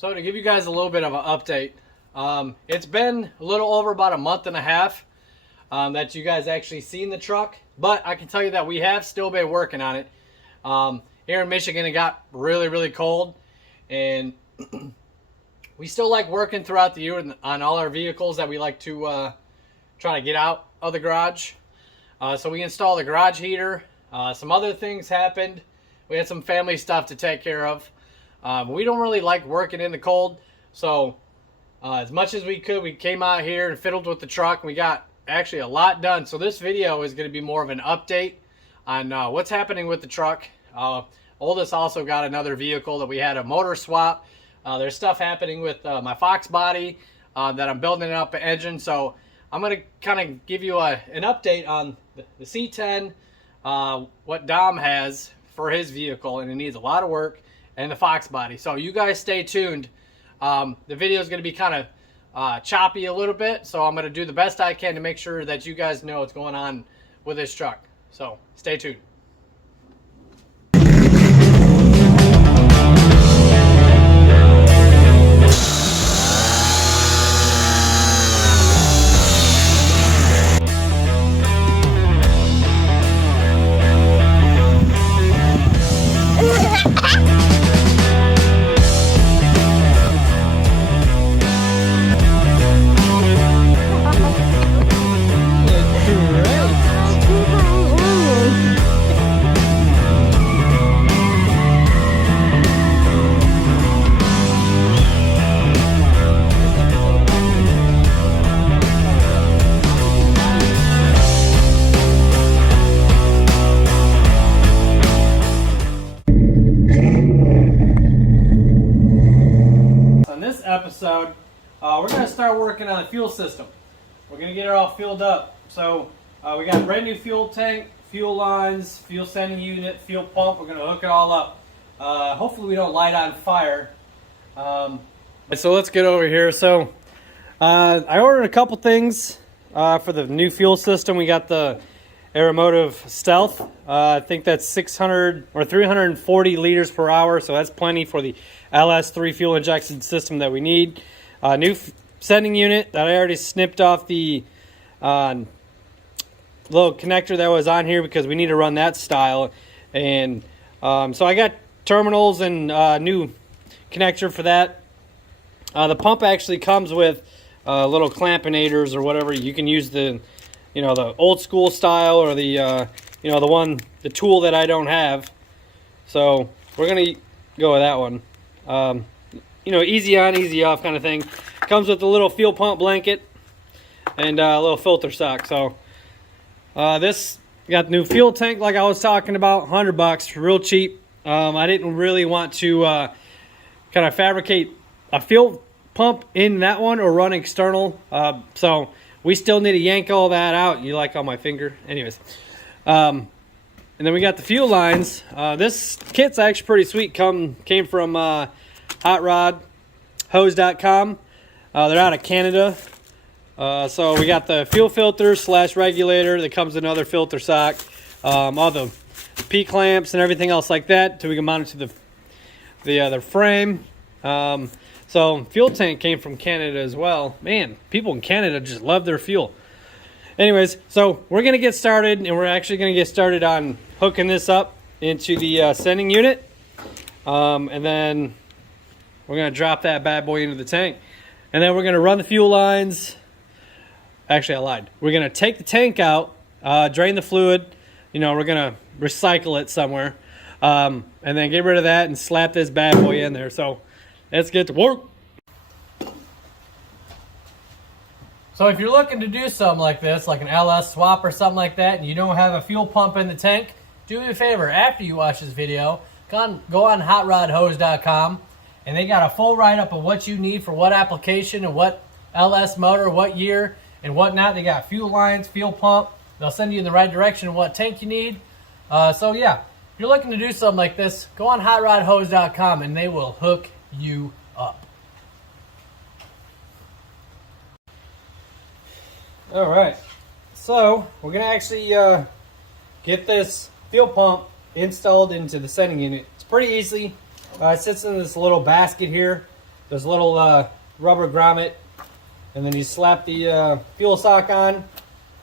So to give you guys a little bit of an update, it's been a little over about a month and a half that you guys actually seen the truck, but I can tell you that we have still been working on it. Here in Michigan, it got really cold, and we still like working throughout the year on all our vehicles that we like to try to get out of the garage. So we installed a garage heater. Some other things happened. We had some family stuff to take care of. We don't really like working in the cold, so as much as we could, we came out here and fiddled with the truck, and we got actually a lot done. So this video is going to be more of an update on what's happening with the truck. Oldest also got another vehicle that we had a motor swap. There's stuff happening with my Fox body that I'm building up an engine, so I'm going to kind of give you an update on the C10, what Dom has for his vehicle, and it needs a lot of work, and the Fox body. So you guys stay tuned. The video is going to be kind of choppy a little bit, so I'm going to do the best I can to make sure that you guys know what's going on with this truck. So stay tuned. Episode, we're going to start working on the fuel system. We're going to get it all filled up. So we got a brand new fuel tank, fuel lines, fuel sending unit, fuel pump. We're going to hook it all up. Hopefully we don't light on fire. So let's get over here. So I ordered a couple things for the new fuel system. We got the Aeromotive Stealth. I think that's 600 or 340 liters per hour, so that's plenty for the LS3 fuel injection system that we need. New sending unit that I already snipped off the little connector that was on here because we need to run that style. And so I got terminals and new connector for that. The pump actually comes with little clampinators or whatever. You can use the the old school style or the the tool that I don't have. So we're gonna go with that one. Easy on, easy off kind of thing. Comes with a little fuel pump blanket and a little filter sock. So this got the new fuel tank like I was talking about, $100, real cheap. I didn't really want to kind of fabricate a fuel pump in that one or run external. So we still need to yank all that out. You like on my finger? Anyways. And then we got the fuel lines. This kit's actually pretty sweet. Came from HotRodHose.com. They're out of Canada. So we got the fuel filter / regulator that comes in another filter sock. All the P-clamps and everything else like that so we can mount it to the frame. So fuel tank came from Canada as well. Man, people in Canada just love their fuel. Anyways, so we're going to get started, and we're actually going to get started on hooking this up into the sending unit. And then we're going to drop that bad boy into the tank. And then we're going to run the fuel lines. Actually, I lied. We're going to take the tank out, drain the fluid. We're going to recycle it somewhere. And then get rid of that and slap this bad boy in there. So let's get to work. So if you're looking to do something like this, like an LS swap or something like that, and you don't have a fuel pump in the tank, do me a favor. After you watch this video, go on HotRodHose.com, and they got a full write-up of what you need for what application and what LS motor, what year, and whatnot. They got fuel lines, fuel pump. They'll send you in the right direction of what tank you need. So yeah, if you're looking to do something like this, go on HotRodHose.com, and they will hook you up. All right, so we're gonna actually get this fuel pump installed into the sending unit. It's pretty easy. It sits in this little basket here. There's a little rubber grommet, and then you slap the fuel sock on.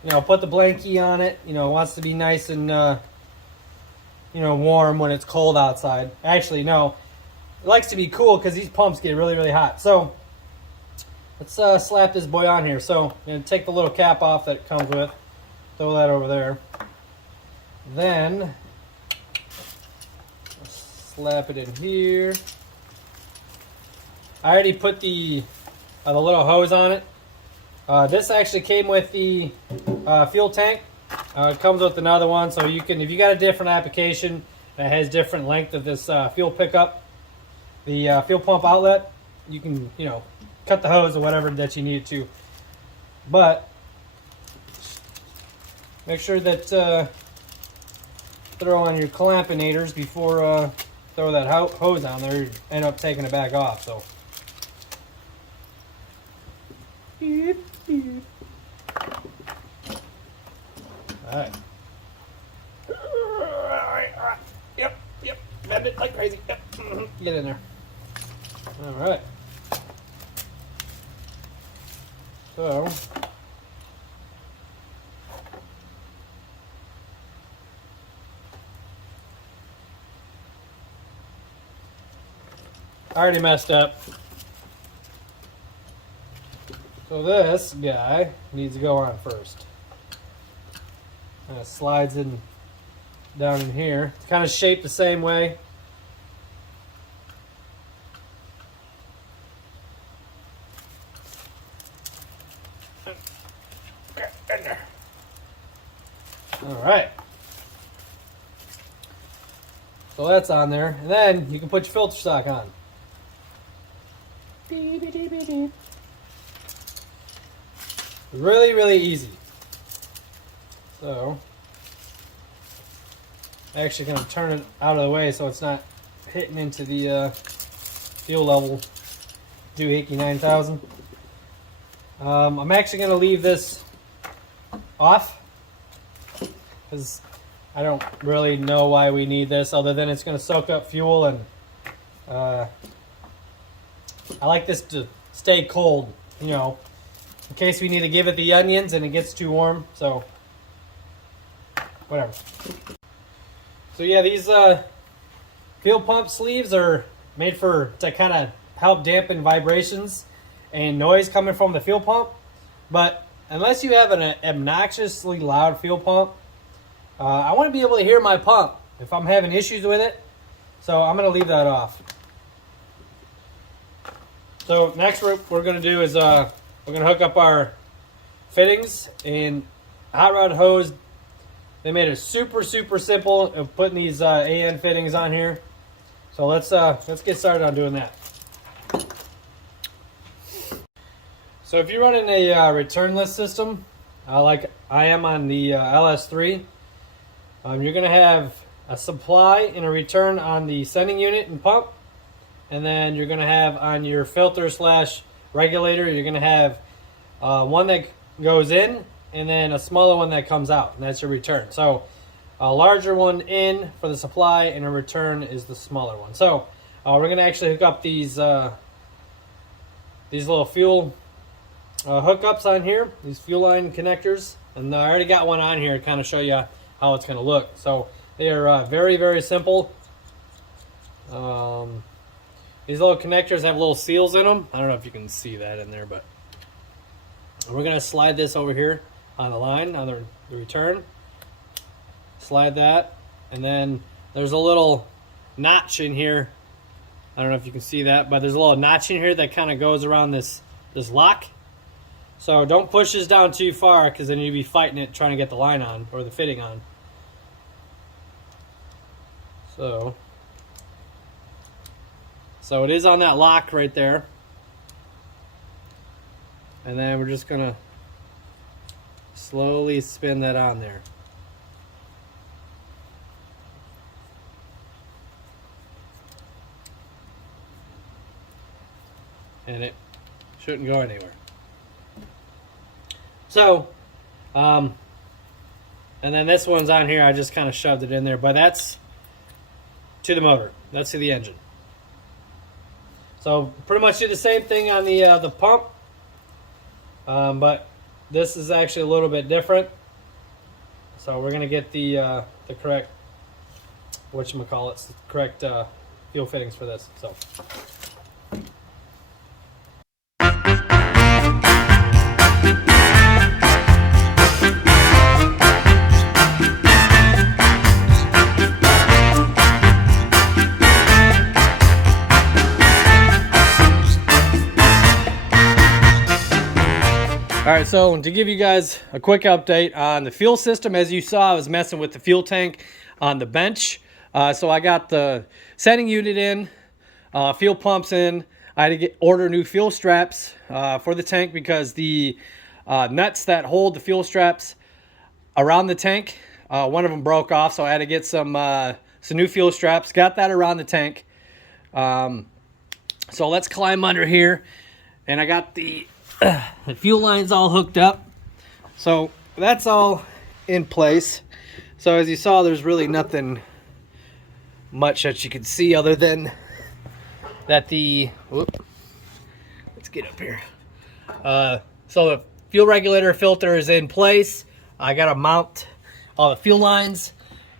You know, put the blankie on it. You know, it wants to be nice and you know, warm when it's cold outside. Actually, no, it likes to be cool because these pumps get really, really hot. So let's slap this boy on here. So I'm going to take the little cap off that it comes with. Throw that over there. Then slap it in here. I already put the little hose on it. This actually came with the fuel tank. It comes with another one, so you can, if you got a different application that has different length of this fuel pickup, the fuel pump outlet, you can, you know, cut the hose or whatever that you need to. But make sure that throw on your clampinators before throw that hose on there. You end up taking it back off. So. Alright. Alright. Yep. Bend it like crazy. Yep. Get in there. Alright. So. I already messed up. So this guy needs to go on first. Kind of slides in down in here. It's kind of shaped the same way. Get in there. All right. So that's on there, and then you can put your filter sock on. Beep, beep, beep, beep, beep. Really, really easy. So, actually going to turn it out of the way so it's not hitting into the fuel level doohickey 9000. I'm actually going to leave this off because I don't really know why we need this other than it's going to soak up fuel, and I like this to stay cold, you know, in case we need to give it the onions and it gets too warm. So whatever. So yeah, these fuel pump sleeves are made to kind of help dampen vibrations and noise coming from the fuel pump. But unless you have an obnoxiously loud fuel pump, I want to be able to hear my pump if I'm having issues with it. So I'm going to leave that off. So next we're going to do is we're going to hook up our fittings and hot rod hose. They made it super simple of putting these AN fittings on here. So let's get started on doing that. So if you're running a returnless system, like I am on the LS3, you're going to have a supply and a return on the sending unit and pump. And then you're going to have on your filter / regulator, you're going to have one that goes in and then a smaller one that comes out, and that's your return. So a larger one in for the supply and a return is the smaller one. So we're going to actually hook up these little fuel hookups on here, these fuel line connectors. And I already got one on here to kind of show you how it's going to look. So they are very simple. These little connectors have little seals in them. I don't know if you can see that in there, but we're going to slide this over here on the line, on the return. Slide that, and then there's a little notch in here. I don't know if you can see that, but there's a little notch in here that kind of goes around this lock. So don't push this down too far, because then you'll be fighting it trying to get the line on, or the fitting on. So it is on that lock right there. And then we're just gonna slowly spin that on there. And it shouldn't go anywhere. So, and then this one's on here, I just kind of shoved it in there, but that's to the motor. That's to the engine. So pretty much do the same thing on the pump, but this is actually a little bit different. So we're gonna get the correct, whatchamacallits, the correct fuel fittings for this. So. All right, so to give you guys a quick update on the fuel system, as you saw, I was messing with the fuel tank on the bench. So I got the sending unit in, fuel pumps in. I had to order new fuel straps for the tank because the nuts that hold the fuel straps around the tank, one of them broke off, so I had to get some new fuel straps. Got that around the tank. So let's climb under here, and I got the fuel line's all hooked up, so that's all in place. So as you saw, there's really nothing much that you can see other than that let's get up here. So the fuel regulator filter is in place. I got to mount all the fuel lines,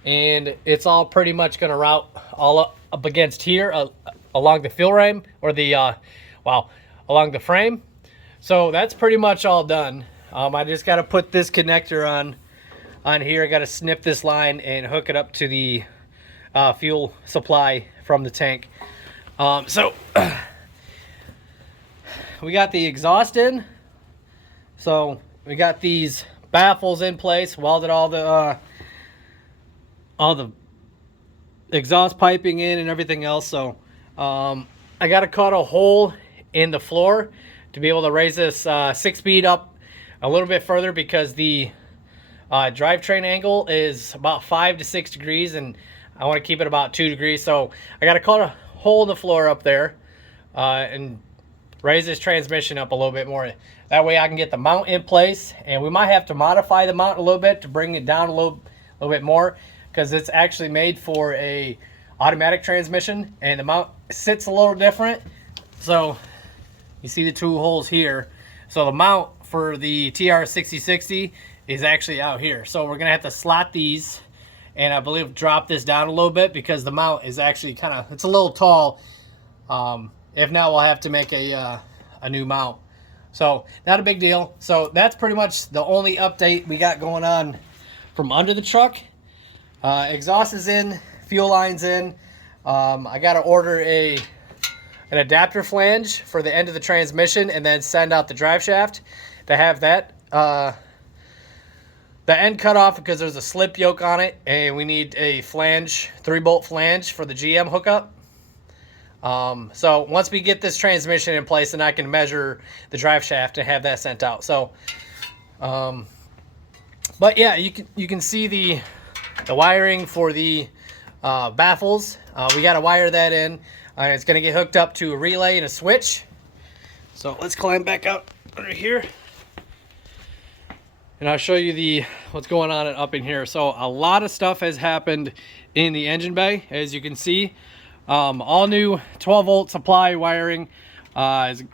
and it's all pretty much going to route all up against here along the fuel frame, or along the frame. So that's pretty much all done. I just got to put this connector on here. I got to snip this line and hook it up to the fuel supply from the tank. So we got the exhaust in. So we got these baffles in place, welded all the exhaust piping in and everything else. So I got to cut a hole in the floor to be able to raise this 6-speed up a little bit further, because the drivetrain angle is about 5 to 6 degrees, and I want to keep it about 2 degrees. So I got to cut a hole in the floor up there and raise this transmission up a little bit more. That way I can get the mount in place, and we might have to modify the mount a little bit to bring it down a little bit more, because it's actually made for a automatic transmission, and the mount sits a little different. So you see the 2 holes here. So the mount for the TR6060 is actually out here. So we're gonna have to slot these, and I believe drop this down a little bit, because the mount is actually it's a little tall. If not, we'll have to make a new mount. So not a big deal. So that's pretty much the only update we got going on from under the truck. Exhaust is in, fuel line's in. I got to order an adapter flange for the end of the transmission, and then send out the drive shaft to have that the end cut off, because there's a slip yoke on it, and we need a flange, 3-bolt flange for the GM hookup. So once we get this transmission in place, then I can measure the drive shaft and have that sent out. So but yeah, you can see the wiring for the baffles. We got to wire that in. It's going to get hooked up to a relay and a switch. So let's climb back out under here, and I'll show you what's going on up in here. So a lot of stuff has happened in the engine bay, as you can see. All new 12-volt supply wiring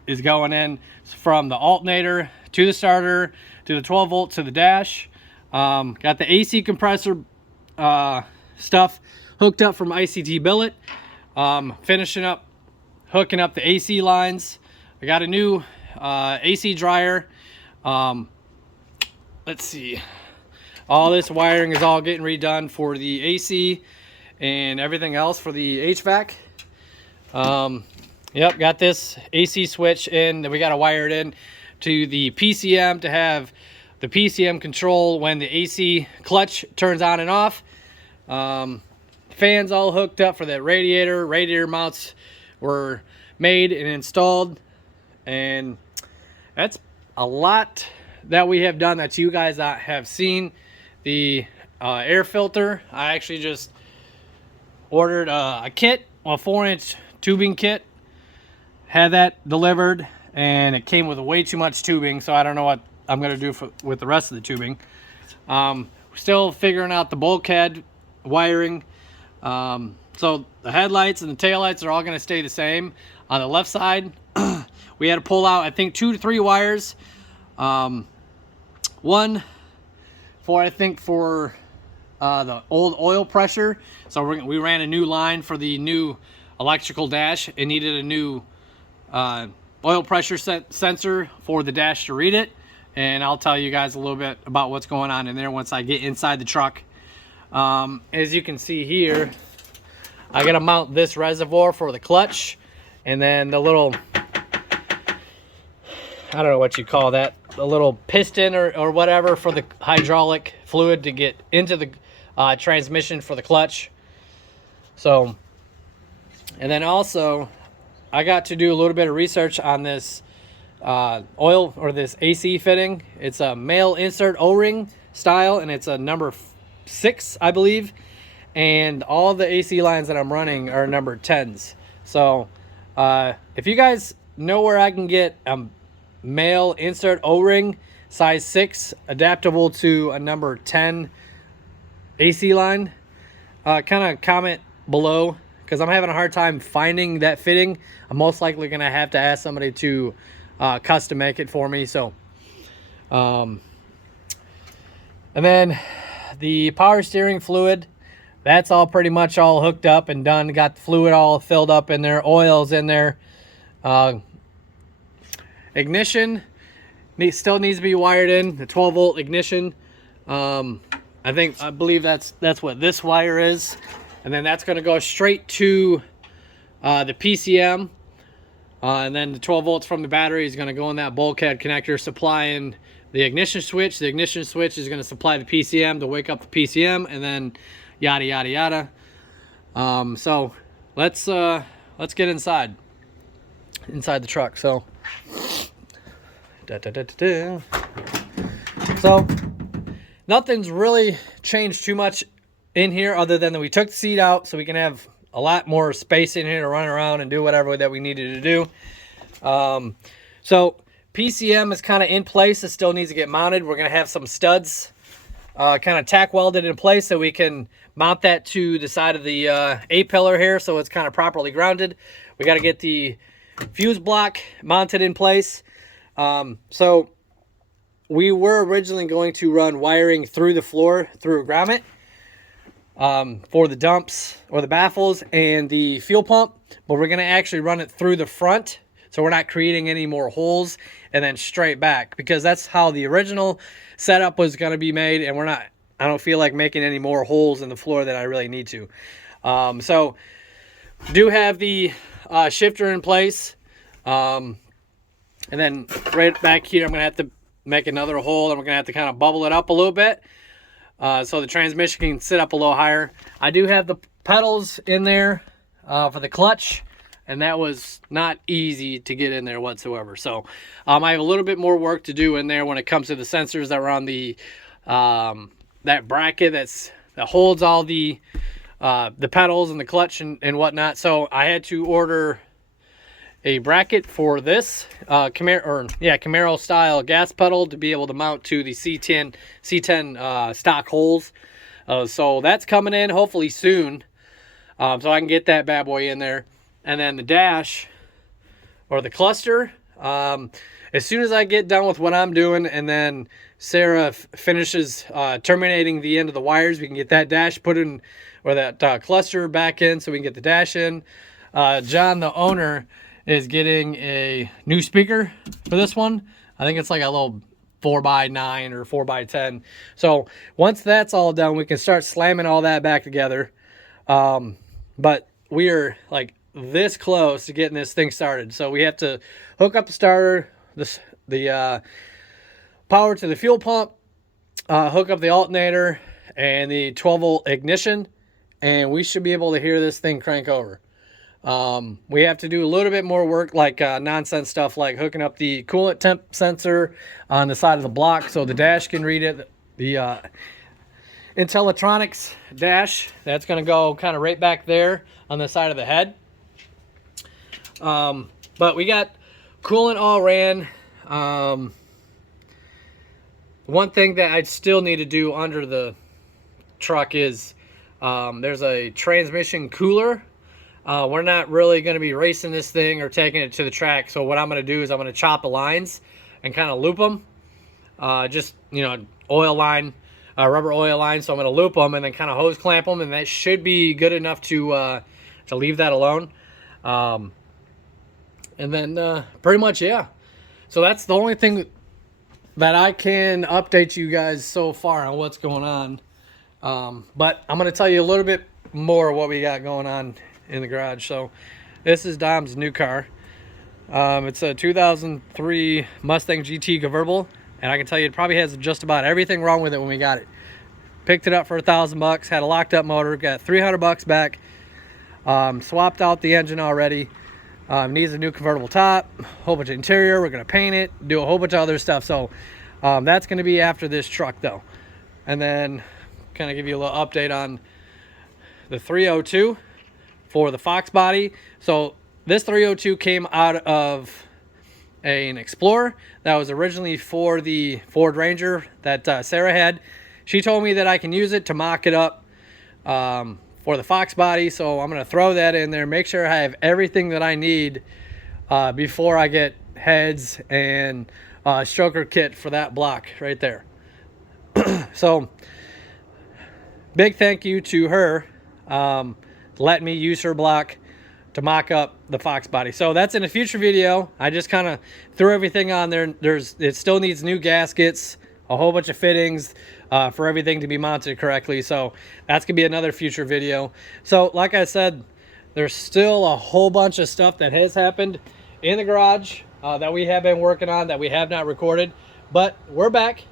is going in, from the alternator to the starter to the 12-volt to the dash. Got the AC compressor stuff hooked up from ICT billet. Finishing up hooking up the AC lines. I got a new AC dryer. Let's see, all this wiring is all getting redone for the AC and everything else for the HVAC. Yep, got this AC switch in that we got to wire it in to the PCM to have the PCM control when the AC clutch turns on and off. Fans all hooked up for that radiator. Radiator mounts were made and installed, and that's a lot that we have done that you guys have seen. The air filter, I actually just ordered a kit, a 4-inch tubing kit, had that delivered, and it came with way too much tubing, so I don't know what I'm going to do with the rest of the tubing. Still figuring out the bulkhead wiring. So the headlights and the taillights are all going to stay the same. On the left side, we had to pull out, I think, 2 to 3 wires. One for, I think, for the old oil pressure. So we ran a new line for the new electrical dash. It needed a new oil pressure sensor for the dash to read it. And I'll tell you guys a little bit about what's going on in there once I get inside the truck. As you can see here, I gotta mount this reservoir for the clutch, and then the little, I don't know what you call that, a little piston or whatever for the hydraulic fluid to get into the transmission for the clutch. So, and then also I got to do a little bit of research on this oil, or this AC fitting. It's a male insert O-ring style, and it's a number 6, I believe, and all the AC lines that I'm running are number 10s. So if you guys know where I can get a male insert O-ring size 6 adaptable to a number 10 AC line, kind of comment below, because I'm having a hard time finding that fitting. I'm most likely gonna have to ask somebody to custom make it for me. So and then the power steering fluid, that's all pretty much all hooked up and done. Got the fluid all filled up in there, oil's in there. Ignition still needs to be wired in, the 12-volt ignition. I believe that's what this wire is, and then that's going to go straight to the PCM, and then the 12 volts from the battery is going to go in that bulkhead connector supplying the ignition switch. The ignition switch is going to supply the PCM to wake up the PCM, and then yada yada yada. So let's get inside the truck. So so nothing's really changed too much in here, other than that we took the seat out so we can have a lot more space in here to run around and do whatever that we needed to do. So PCM is kind of in place. It still needs to get mounted. We're going to have some studs kind of tack welded in place so we can mount that to the side of the A-pillar here, so it's kind of properly grounded. We got to get the fuse block mounted in place. So we were originally going to run wiring through the floor through a grommet for the dumps or the baffles and the fuel pump, but we're going to actually run it through the front, so we're not creating any more holes, and then straight back, because that's how the original setup was going to be made, and I don't feel like making any more holes in the floor than I really need to. So do have the shifter in place, and then right back here I'm going to have to make another hole, and we're going to have to kind of bubble it up a little bit so the transmission can sit up a little higher. I do have the pedals in there for the clutch, and that was not easy to get in there whatsoever. So I have a little bit more work to do in there when it comes to the sensors that are on the that bracket that holds all the pedals and the clutch and whatnot. So I had to order a bracket for this Camaro style gas pedal to be able to mount to the C10 stock holes. So that's coming in hopefully soon, so I can get that bad boy in there. And then the dash, or the cluster, as soon as I get done with what I'm doing, and then Sarah finishes terminating the end of the wires, we can get that dash put in, or that cluster back in, so we can get the dash in. John, the owner, is getting a new speaker for this one. I think it's like a little 4x9 or 4x10. So once that's all done, we can start slamming all that back together. But we are like this close to getting this thing started. So we have to hook up the starter, the power to the fuel pump, hook up the alternator and the 12-volt ignition, and we should be able to hear this thing crank over. We have to do a little bit more work, like nonsense stuff like hooking up the coolant temp sensor on the side of the block so the dash can read it. The Intellitronics dash, that's going to go kind of right back there on the side of the head. But we got coolant all ran. One thing that I'd still need to do under the truck is there's a transmission cooler We're not really going to be racing this thing or taking it to the track. So what I'm going to do is I'm going to chop the lines and kind of loop them. Just, you know, oil line, rubber oil line. So I'm going to loop them and then kind of hose clamp them, and that should be good enough to leave that alone. And then pretty much, yeah. So that's the only thing that I can update you guys so far on what's going on. But I'm going to tell you a little bit more of what we got going on in the garage. So this is Dom's new car. It's a 2003 Mustang GT convertible, and I can tell you it probably has just about everything wrong with it when we got it. Picked it up for $1,000, had a locked up motor, got $300 back, swapped out the engine already. Needs a new convertible top, a whole bunch of interior. We're going to paint it, do a whole bunch of other stuff. So that's going to be after this truck though. And then kind of give you a little update on the 302 for the Fox body. So this 302 came out of an Explorer that was originally for the Ford Ranger that Sarah had. She told me that I can use it to mock it up for the Fox body, so I'm going to throw that in there, make sure I have everything that I need before I get heads and stroker kit for that block right there. So big thank you to her letting me use her block to mock up the Fox body. So that's in a future video. I just kind of threw everything on there. It still needs new gaskets, a whole bunch of fittings for everything to be mounted correctly. So that's gonna be another future video. So like I said, there's still a whole bunch of stuff that has happened in the garage that we have been working on that we have not recorded, but we're back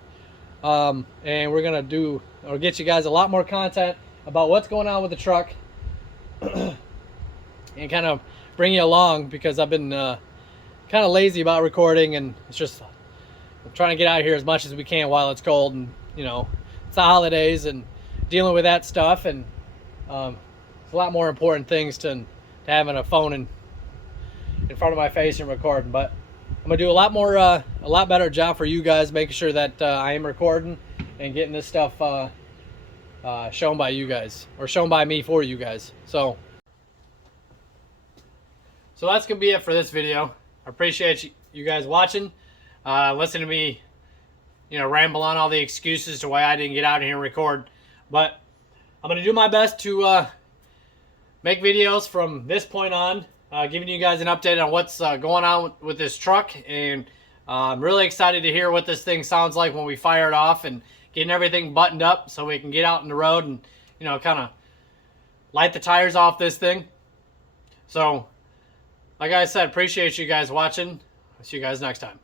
and we're gonna do or get you guys a lot more content about what's going on with the truck and kind of bring you along, because I've been kind of lazy about recording, and it's just I'm trying to get out here as much as we can while it's cold, and you know, it's the holidays and dealing with that stuff, and it's a lot more important things to having a phone in front of my face and recording. But I'm gonna do a lot better job for you guys, making sure that I am recording and getting this stuff shown by you guys, or shown by me for you guys. So that's gonna be it for this video. I appreciate you guys watching, listening to me, you know, ramble on all the excuses to why I didn't get out here and record. But I'm going to do my best to make videos from this point on, giving you guys an update on what's going on with this truck. And I'm really excited to hear what this thing sounds like when we fire it off, and getting everything buttoned up so we can get out on the road and, you know, kind of light the tires off this thing. So, like I said, appreciate you guys watching. I'll see you guys next time.